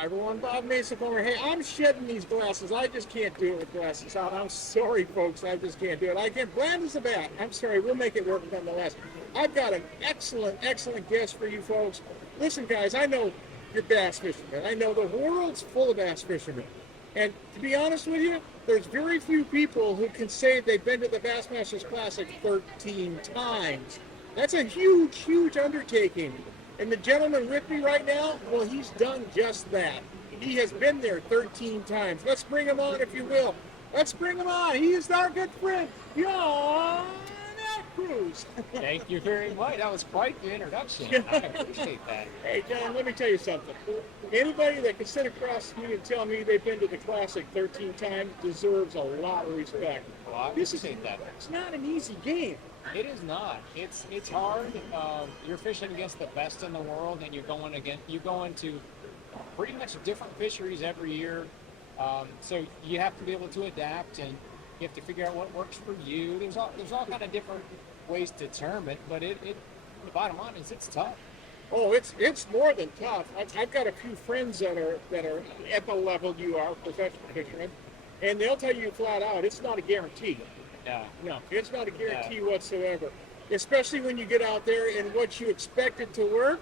Hi everyone, Bob Mehsikomer. Hey, I'm shedding these glasses. I just can't do it with glasses out. I'm sorry, folks. I just can't do it. I can't. Bland as a bat. I'm sorry. We'll make it work nonetheless. I've got an excellent guest for you folks. Listen, guys, I know you're bass fishermen. I know the world's full of bass fishermen. And to be honest with you, there's very few people who can say they've been to the Bassmasters Classic 13 times. That's a huge undertaking. And the gentleman with me right now, well, he's done just that. He has been there 13 times. Let's bring him on, if you will. Let's bring him on. He is our good friend, John Crews. Thank you very much. That was quite the introduction. I appreciate that. Hey, John, let me tell you something. Anybody that can sit across from me and tell me they've been to the Classic 13 times deserves a lot of respect. Well, I appreciate that. It's not an easy game. It is not. It's hard. You're fishing against the best in the world, and you're going to pretty much different fisheries every year. So you have to be able to adapt, and you have to figure out what works for you. There's all kind of different ways to term it, but the bottom line is it's tough. Oh, it's more than tough. I've got a few friends that are at the level you are, professional fishermen, and they'll tell you flat out it's not a guarantee. Yeah. No, it's not a guarantee whatsoever. Especially when you get out there and what you expected to work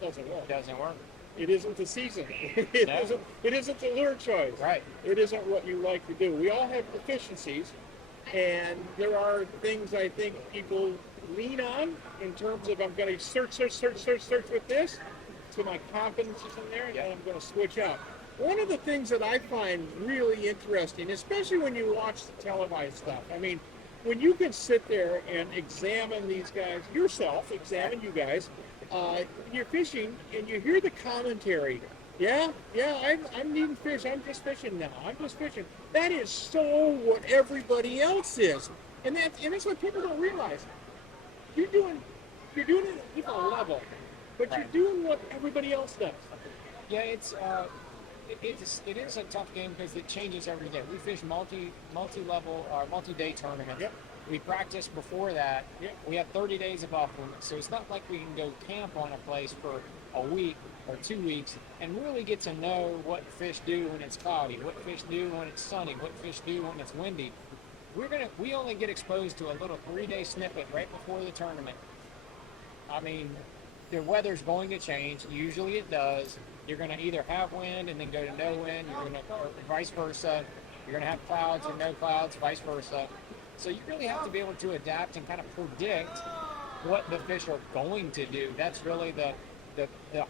doesn't work. Doesn't work. It isn't the season. It isn't the lure choice. Right. It isn't what you like to do. We all have deficiencies, and there are things I think people lean on in terms of I'm going to search with this till my confidence is in there, and then I'm going to switch out. One of the things that I find really interesting, especially when you watch the televised stuff, I mean, when you can sit there and examine these guys, examine you guys, you're fishing and you hear the commentary. I'm needing fish, I'm just fishing now, I'm just fishing. That is so what everybody else is. And that's what people don't realize. You're doing it at a different level, but you're doing what everybody else does. Yeah, it is a tough game because it changes every day. We fish multi-level or multi-day tournaments. Yep. We practice before that. Yep. We have 30 days of off limits, so it's not like we can go camp on a place for a week or 2 weeks and really get to know what fish do when it's cloudy, what fish do when it's sunny, what fish do when it's windy. We only get exposed to a little 3-day snippet right before the tournament. I mean, the weather's going to change. Usually it does. You're going to either have wind and then go to no wind, or vice versa. You're going to have clouds or no clouds, vice versa. So you really have to be able to adapt and kind of predict what the fish are going to do. That's really the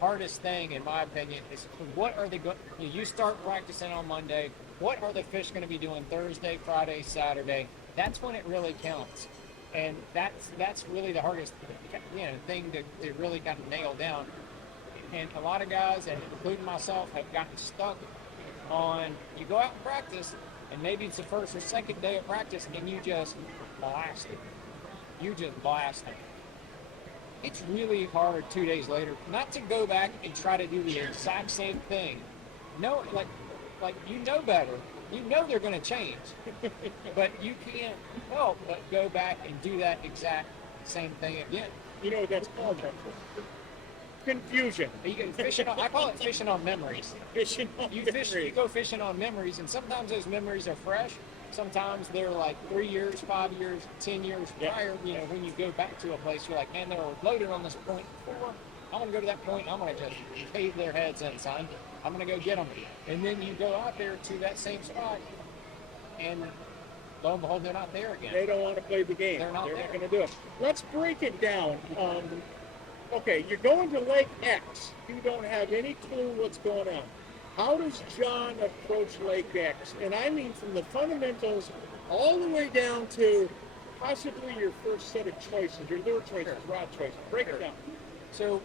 hardest thing, in my opinion, is what are they going. You start practicing on Monday. What are the fish going to be doing Thursday, Friday, Saturday? That's when it really counts. And that's really the hardest thing to really kind of nail down. And a lot of guys, and including myself, have gotten stuck on, you go out and practice, and maybe it's the first or second day of practice, and you just blast it. It's really hard 2 days later not to go back and try to do the exact same thing. No, like you know better. You know they're going to change. But you can't help but go back and do that exact same thing again. You know what that's called? Confusion. You can I call it fishing on memories. You go fishing on memories, and sometimes those memories are fresh. Sometimes they're like 3 years, 5 years, 10 years prior. You know, when you go back to a place, you're like, man, they were loaded on this point before. I'm going to go to that point. I'm going to just cave their heads in, son. I'm going to go get them. And then you go out there to that same spot, and lo and behold, they're not there again. They don't want to play the game. They're not going to do it. Let's break it down. Okay, you're going to Lake X. You don't have any clue what's going on. How does John approach Lake X? And I mean from the fundamentals all the way down to possibly your first set of choices, your lure choices, rod choices. Break it down. So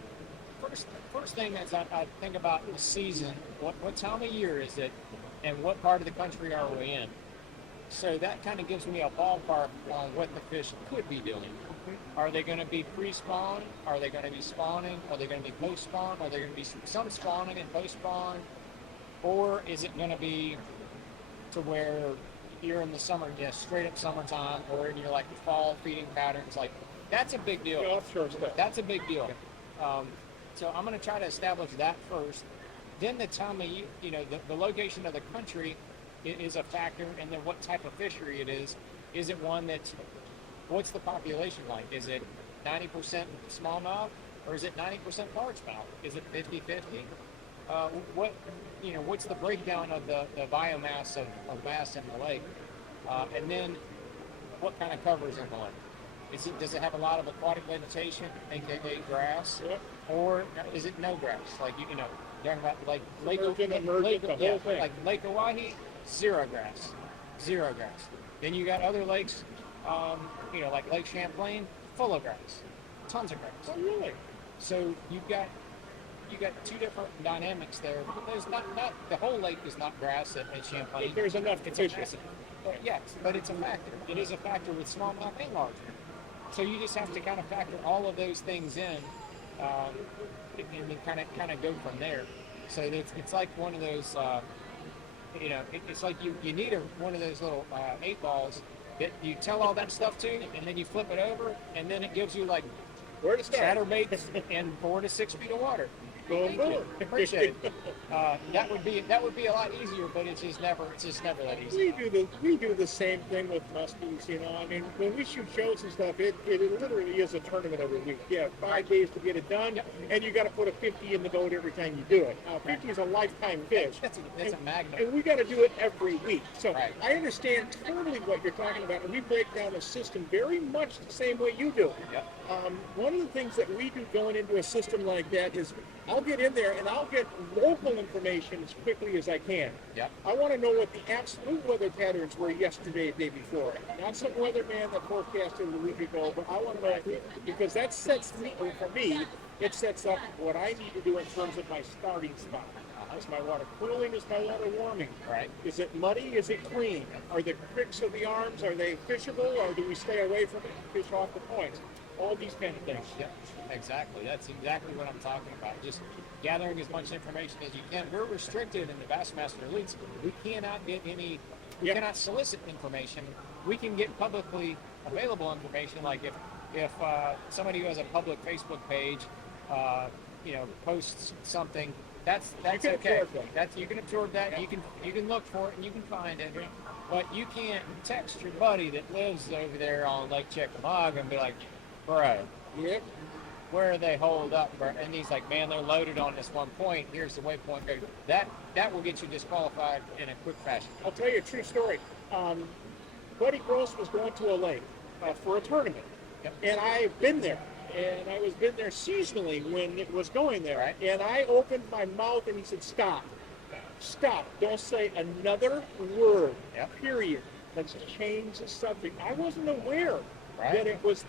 first thing is I think about the season. What time of year is it, and what part of the country are we in? So that kind of gives me a ballpark on what the fish could be doing. Are they going to be pre-spawn? Are they going to be spawning? Are they going to be post-spawn? Are there going to be some spawning and post-spawn? Or is it going to be to where you're in the summer, straight up summertime, or in your like fall feeding patterns? Like, that's a big deal. Offshore stuff. That's a big deal. So I'm going to try to establish that first. then the time of the location of the country is a factor, and then what type of fishery it is. Is it one that's, what's the population like? Is it 90% smallmouth, or is it 90% largemouth? Is it 50-50? What's the breakdown of the biomass of bass in the lake? And then what kind of cover is in the lake? Does it have a lot of aquatic vegetation, aka grass, or is it no grass? Like talking about like Lake like Lake Oahe, zero grass. Then you got other lakes, like Lake Champlain, full of grass, tons of grass. Oh, really? So you got two different dynamics there. There's not the whole lake is not grass at Champlain. But there's enough to fish. Yes, but it's a factor. It is a factor with smallmouth and largemouth. So you just have to kind of factor all of those things in, and then kind of go from there. So it's like one of those, it's like you need one of those little 8 balls that you tell all that stuff to, and then you flip it over, and then it gives you like where to start? Chatterbaits in 4 to 6 feet of water. Boom, boom. Appreciate it. That would be a lot easier, but it's just never that easy. We do the same thing with muskies, I mean, when we shoot shows and stuff, it literally is a tournament every week. Yeah, 5 days to get it done, and you got to put a 50 in the boat every time you do it. 50 is a lifetime fish. That's a magnet. And we got to do it every week. So right. I understand totally what you're talking about, and we break down the system very much the same way you do. Yep. One of the things that we do going into a system like that is I'll get in there and I'll get local information as quickly as I can. Yep. I want to know what the absolute weather patterns were yesterday, day before. Not some weatherman that forecasted a week ago, but I want to know, because that sets me, for me, it sets up what I need to do in terms of my starting spot. Is my water cooling? Is my water warming? Right. Is it muddy? Is it clean? Are the cricks of the arms, are they fishable, or do we stay away from it and fish off the points? All these kind of things. Yep, exactly. That's exactly what I'm talking about. Just gathering as much information as you can. We're restricted in the Bassmaster Elites. We cannot get we cannot solicit information. We can get publicly available information, like if somebody who has a public Facebook page, posts something, that's okay. You can absorb that. Yeah. You can look for it and you can find it. But you can't text your buddy that lives over there on Lake Chickamauga and be like, bro, yep, where are they holed up, bro? And he's like, man, they're loaded on this one point. Here's the waypoint. That will get you disqualified in a quick fashion. I'll tell you a true story. Buddy Gross was going to a lake for a tournament. Yep. And I've been there. And I was been there seasonally when it was going there. Right. And I opened my mouth and he said, stop. Don't say another word. Yep. Period. Let's change the subject. I wasn't aware right. that it was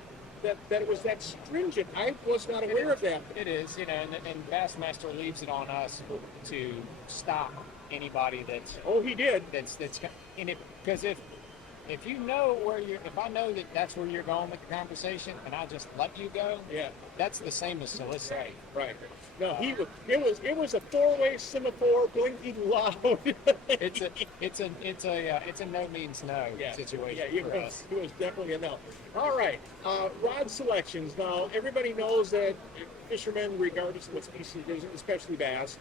that stringent. I was not aware of that. It is, and Bassmaster leaves it on us to stop anybody that's. Oh, he did. That's in it, because if you know if I know that that's where you're going with the conversation, and I just let you go, yeah, that's the same as soliciting. Right. No, it was a 4-way semaphore blinking loud. it's a no means no situation. Yeah, it was definitely a no. All right, rod selections. Now everybody knows that fishermen, regardless of what species it is, especially bass,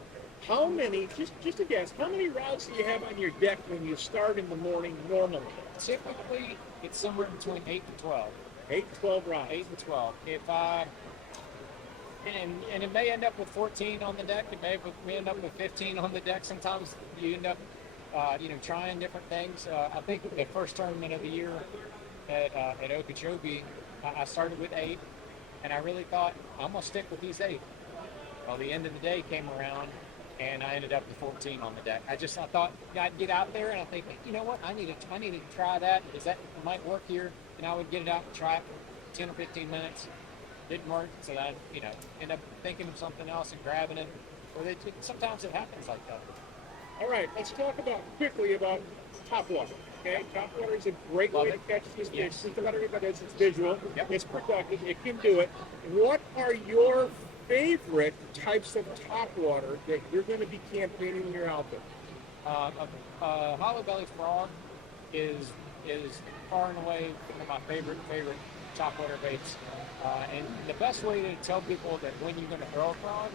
how many? Just a guess. How many rods do you have on your deck when you start in the morning normally? Typically, it's somewhere between 8 and 12. 8 to 12 rods. 8 and 12. And it may end up with 14 on the deck. It may end up with 15 on the deck. Sometimes you end up, trying different things. I think the first tournament of the year at Okeechobee, I started with 8, and I really thought I'm gonna stick with these 8. Well, the end of the day came around, and I ended up with 14 on the deck. I thought I'd get out there, and I think, you know what? I need to try that. It might work here, and I would get it out and try it for 10 or 15 minutes. Didn't work, so I, end up thinking of something else and grabbing it. Or sometimes it happens like that. All right, let's talk quickly about topwater. Okay, topwater is a great way to catch these fish. Think about everybody it's visual. Yep. It's productive. It can do it. What are your favorite types of topwater that you're going to be campaigning when you're out there? Hollow belly frog is far and away one of my favorite topwater baits. And the best way to tell people that when you're going to throw a frog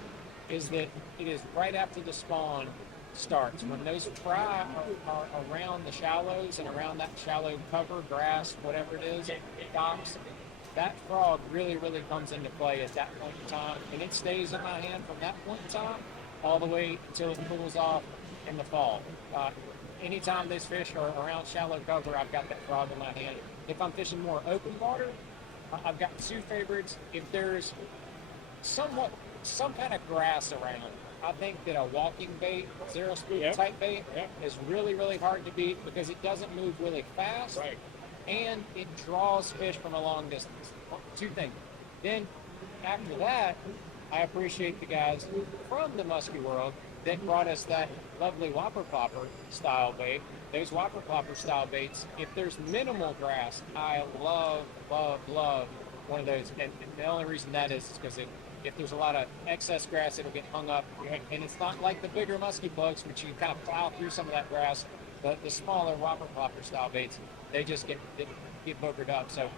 is that it is right after the spawn starts. When those fry are around the shallows and around that shallow cover, grass, whatever it is, docks, that frog really, really comes into play at that point in time. And it stays in my hand from that point in time all the way until it cools off in the fall. Anytime those fish are around shallow cover, I've got that frog in my hand. If I'm fishing more open water, I've got two favorites. If there's some kind of grass around, I think that a walking bait, zero spook type bait, is really, really hard to beat because it doesn't move really fast, and it draws fish from a long distance. Two things. Then after that, I appreciate the guys from the musky world that brought us that lovely whopper plopper style bait. Those whopper plopper style baits, if there's minimal grass, I love one of those. And the only reason that is because if there's a lot of excess grass, it'll get hung up. And it's not like the bigger musky plugs, which you can kind of plow through some of that grass. But the smaller whopper plopper style baits, they just get boogered up. So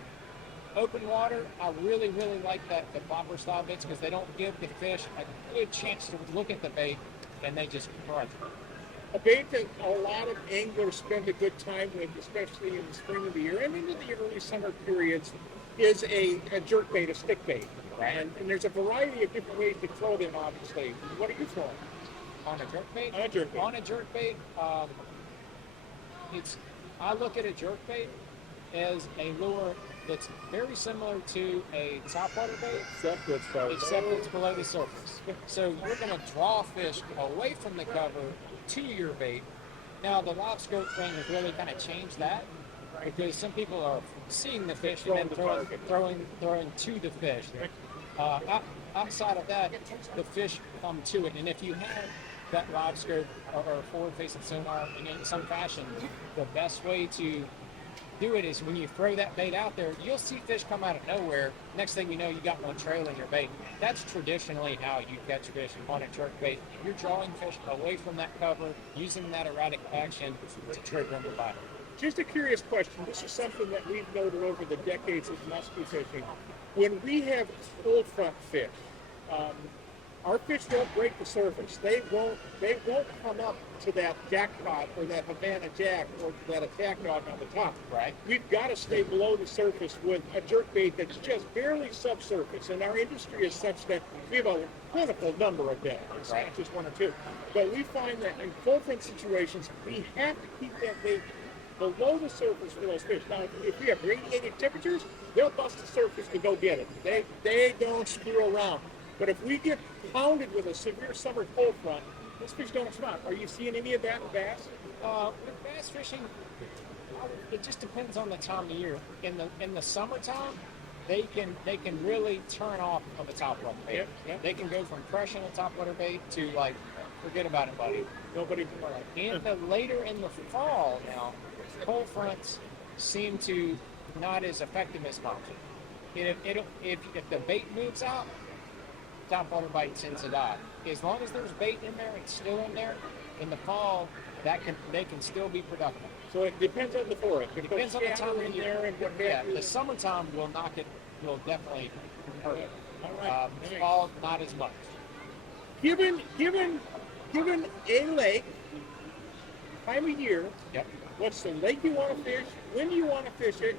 open water, I really, really like the plopper style baits because they don't give the fish a good chance to look at the bait, and they just crunch. A bait that a lot of anglers spend a good time with, especially in the spring of the year and into the early summer periods, is a jerk bait, a stick bait. Right. And there's a variety of different ways to throw them, obviously. What are you throwing? On a jerk bait? On a jerk bait. On a jerk bait, I look at a jerk bait as a lure that's very similar to a topwater bait, except it's below the surface. So you're going to draw fish away from the cover to your bait. Now the live scope thing has really kind of changed that because some people are seeing the fish and then throwing to the fish. Outside of that, the fish come to it, and if you have that live scope or forward-facing sonar in some fashion, the best way to do it is when you throw that bait out there, you'll see fish come out of nowhere. Next thing you know, you got one trailing your bait. That's traditionally how you catch fish on a jerk bait. You're drawing fish away from that cover, using that erratic action to trigger them to bite. Just a curious question. This is something that we've noted over the decades of musky fishing. When we have cold front fish, our fish won't break the surface. They won't come up to that jackpot or that Havana jack or that attack dog on the top. Right. We've got to stay below the surface with a jerk bait that's just barely subsurface. And our industry is such that we have a plentiful number of them. It's not just one or two. But we find that in cold front situations, we have to keep that bait below the surface for those fish. Now, if we have radiated temperatures, they'll bust the surface to go get it. They don't screw around. But if we get pounded with a severe summer cold front, those fish don't swim. Are you seeing any of that in bass? With bass fishing, it just depends on the time of year. In the summertime, they can really turn off of a topwater bait. Yep. They can go from fresh in a topwater bait to like, forget about it, buddy. Nobody. Later in the fall now, cold fronts seem to not as effective as much. If the bait moves out, topwater bite tends to die. As long as there's bait in there, it's still in there. In the fall, they can still be productive. So it depends on the forest. It depends on the time of year. And what the summertime will definitely hurt it. All right. Fall, not as much. Given a lake, time of year, what's the lake you want to fish? When do you want to fish it?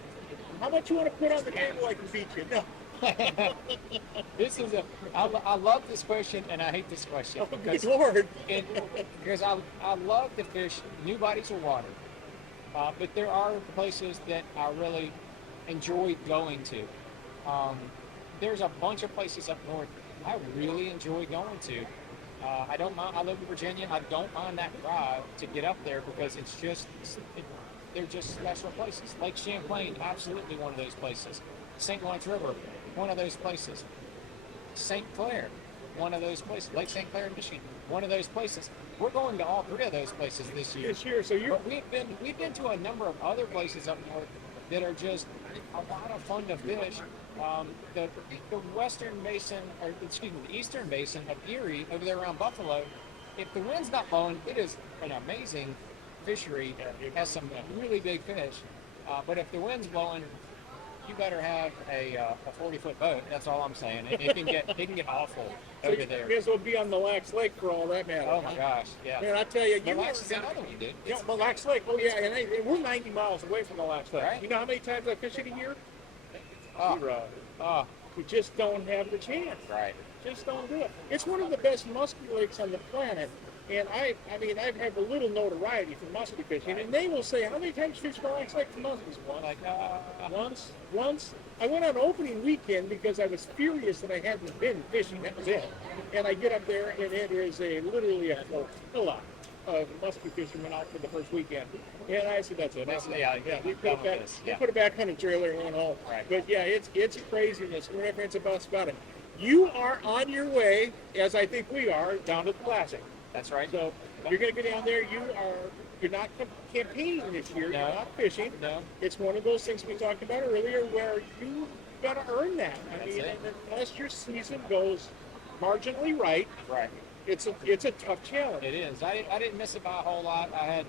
How much you want to put on the table I can beat you? No. I love this question and I hate this question Good Lord. because I love to fish new bodies of water, but there are places that I really enjoy going to. There's a bunch of places up north I really enjoy going to. I don't mind. I live in Virginia. I don't mind that drive to get up there because they're just special places. Lake Champlain, absolutely one of those places. St. Lawrence River, one of those places. St. Clair, one of those places. Lake St. Clair, Michigan, one of those places. We're going to all three of those places this year. But we've been to a number of other places up north that are just a lot of fun to fish. The western basin, the eastern basin of Erie, over there around Buffalo, if the wind's not blowing, it is an amazing fishery. It has some really big fish. But if the wind's blowing, you better have a 40-foot boat. That's all I'm saying. It can get awful So over you there. may as well be on Mille Lacs Lake for all that matter. Oh my gosh, yeah. Man, I tell you, Mille Lacs is another one, dude. Yeah, Mille Lacs Lake. Oh yeah, and we're 90 miles away from Mille Lacs Lake. Right. You know how many times I fish it a year? Oh, Zero. oh, We just don't have the chance. right. Just don't do it. It's one of the best musky lakes on the planet. And I mean, I've had a little notoriety for musky fishing, and they will say, how many times you fish Mille Lacs Lake for muskies? Like, Once. I went on opening weekend because I was furious that I hadn't been fishing. That was it. And I get up there, and it is literally a flotilla of musky fishermen out for the first weekend. And I said, that's it. Yeah, We put it back. We put it back on the trailer and went home. Right. But yeah, it's craziness. We're not friends about it. You are on your way, as I think we are, down to the Classic. that's right. So you're going to go down there. You're not campaigning this year. No. You're not fishing. No. It's one of those things we talked about earlier where you got to earn that. I mean, it. unless your season goes marginally right, Right. it's a tough challenge. It is. I didn't miss it by a whole lot. I had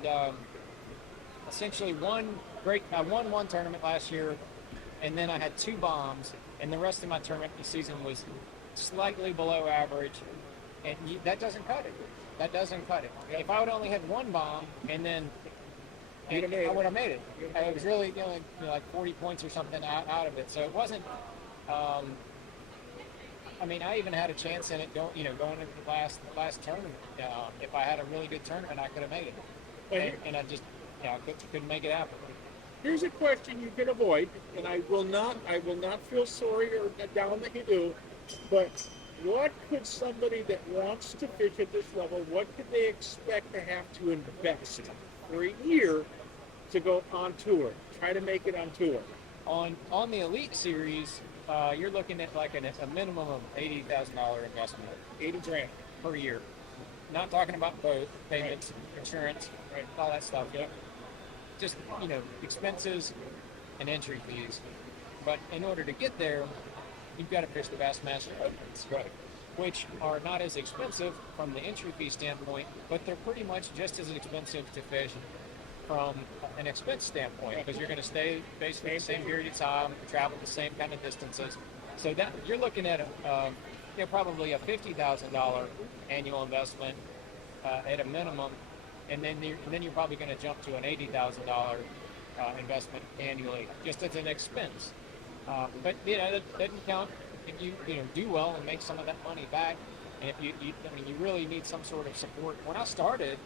essentially I won one tournament last year, and then I had 2 bombs, and the rest of my tournament season was slightly below average, and that doesn't cut it. That doesn't cut it. If I would only had 1 bomb, and then You'd have made it. I would have made it. It was really like 40 points or something out of it. So it wasn't. I mean, I even had a chance in it going into the last tournament. If I had a really good tournament, I could have made it, and I just couldn't make it happen. Here's a question you can avoid, and I will not feel sorry or down that you do, but what could somebody that wants to fish at this level, what could they expect to have to invest for a year to go on tour, try to make it on tour? On the Elite Series, you're looking at like a minimum of $80,000 investment. 80 grand. Per year. Not talking about boat payments, insurance, all that stuff. Yeah. Just expenses and entry fees. But in order to get there, you've got to fish the Bassmaster Opens, which are not as expensive from the entry fee standpoint, but they're pretty much just as expensive to fish from an expense standpoint, because you're going to stay basically the same period of time, travel the same kind of distances. So that you're looking at probably a $50,000 annual investment at a minimum, and then you're probably going to jump to an $80,000 investment annually, just as an expense. But that doesn't count if you do well and make some of that money back. And if you really need some sort of support. When I started,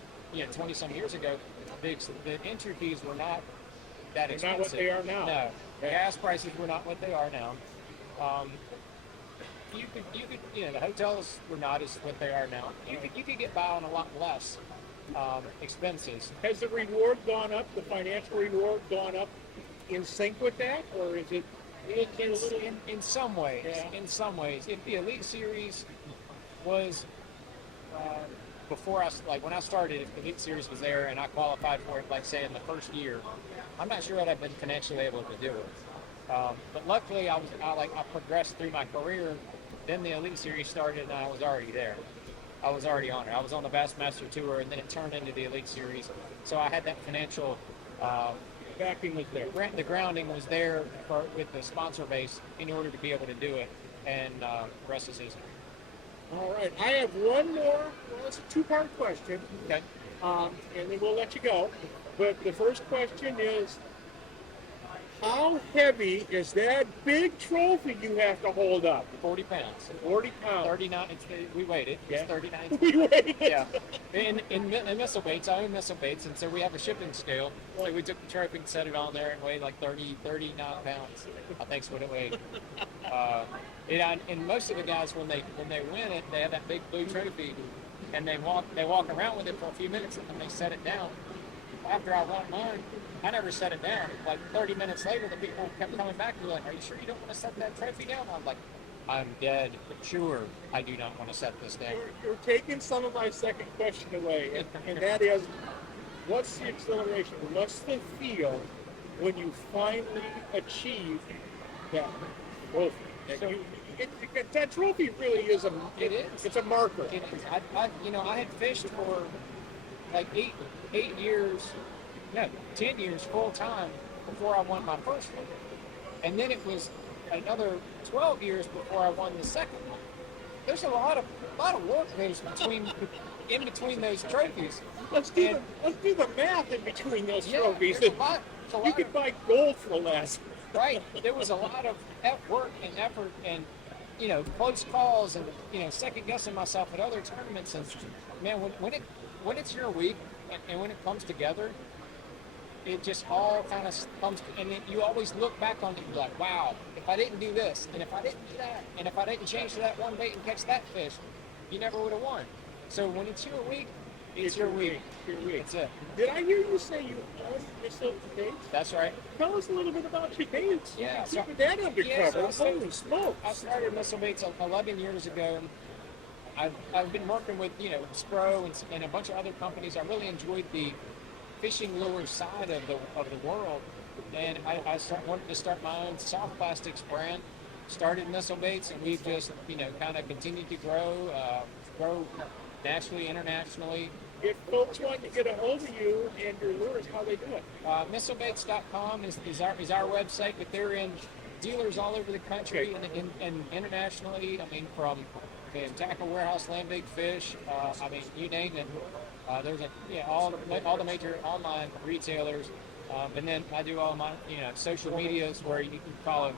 20 some years ago, the entry fees were not that expensive. Not what they are now. No, gas prices were not what they are now. You could, the hotels were not as what they are now. You could get by on a lot less expenses. Has the reward gone up, the financial reward gone up in sync with that, or is it? In some ways, Yeah. in some ways, if the Elite Series was before when I started, if the Elite Series was there and I qualified for it, like say in the first year, I'm not sure I'd have been financially able to do it. But luckily, I progressed through my career. Then the Elite Series started, and I was already there. I was already on it. I was on the Bassmaster Tour, and then it turned into the Elite Series. So I had that financial. Backing was there. The grounding was there with the sponsor base in order to be able to do it, and the rest is history. All right, I have one more. Well, it's a 2-part question, Okay. and then we'll let you go. But the first question is, how heavy is that big trophy you have to hold up? 40 pounds. 40 pounds. 39. We weighed it. It's Yeah. 39. We waited. Yeah. In missile baits, I own missile baits, and so we have a shipping scale. So we took the trophy and set it on there and weighed like 39 pounds. I think's what it weighed. And most of the guys, when they win it, they have that big blue trophy, and they walk around with it for a few minutes, and then they set it down. After I won mine, I never set it down. Like 30 minutes later, the people kept coming back and were like, "Are you sure you don't want to set that trophy down?" I'm like, "I'm dead sure I do not want to set this down." You're taking some of my second question away, and that is, what's the exhilaration? What's the feel when you finally achieve that trophy? That trophy really is It is. It's a marker. It is. I had fished for like 10 years full time before I won my first one. And then it was another 12 years before I won the second one. There's a lot of work goes in between those trophies. Let's do the math in between those trophies. There's a lot You could buy gold for less. right. There was a lot of work and effort and, close calls and, second guessing myself at other tournaments. And man, when it's your week and when it comes together, it just all kind of comes, and then you always look back on it and be like, wow, if I didn't do this, and if I didn't do that, and if I didn't change to that one bait and catch that fish, you never would have won. So when it's your week, it's your week. That's it. Did I hear you say you own Missile Baits? That's right. Tell us a little bit about your baits. Yeah, so- Keeping that undercover. Yeah, so- Holy smokes. I started Missile Baits 11 years ago. I've been working with, Spro and a bunch of other companies. I really enjoyed the fishing lure side of the world, and I wanted to start my own soft plastics brand. Started Missile Baits, and we've just kind of continued to grow nationally, internationally. If folks want to get a hold of you and your lures, how they do it? Missilebaits.com is our website, but they're in dealers all over the country and internationally. I mean, from Tackle Warehouse, Land Big Fish. You name it. There's all the major online retailers, and then I do all my social medias where you can follow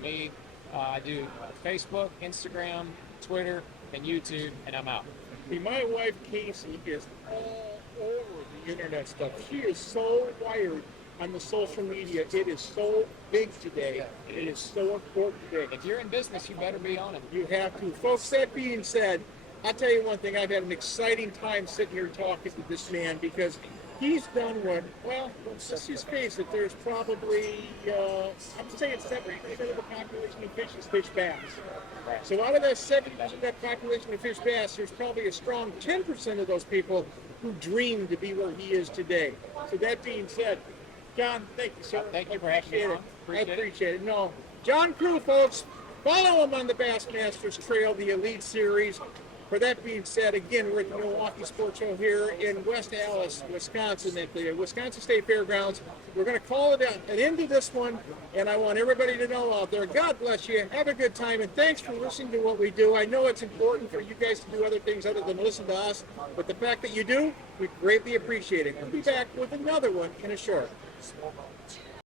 me. I do Facebook, Instagram, Twitter, and YouTube, and I'm out. See, my wife Casey is all over the internet stuff. She is so wired on the social media. It is so big today. It is so important today. If you're in business, you better be on it. You have to. Folks, that being said, I'll tell you one thing. I've had an exciting time sitting here talking to this man because he's done what, well, let's just face it, there's probably, I'm saying 70% of the population of fish is fish bass. So out of that 70% of that population of fish bass, there's probably a strong 10% of those people who dream to be where he is today. So that being said, John, thank you, sir. Thank you for having me on. I appreciate it. No, John Crews, folks, follow him on the Bassmasters Trail, the Elite Series. For that being said, again, we're at the Milwaukee Sports Show here in West Allis, Wisconsin, at the Wisconsin State Fairgrounds. We're going to call it an end to this one, and I want everybody to know out there, God bless you, have a good time, and thanks for listening to what we do. I know it's important for you guys to do other things other than listen to us, but the fact that you do, we greatly appreciate it. We'll be back with another one in a short.